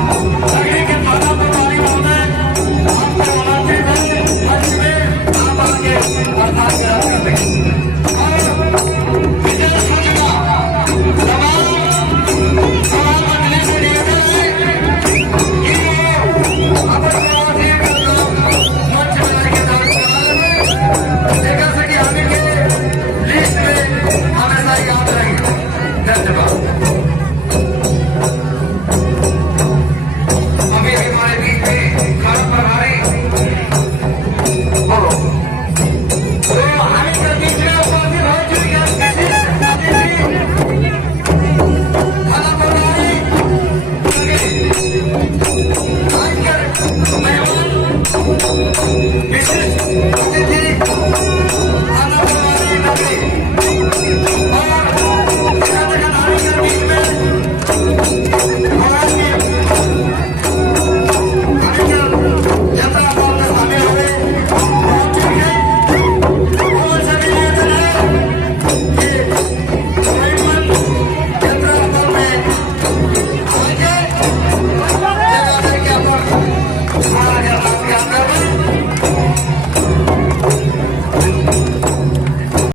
Hey, money.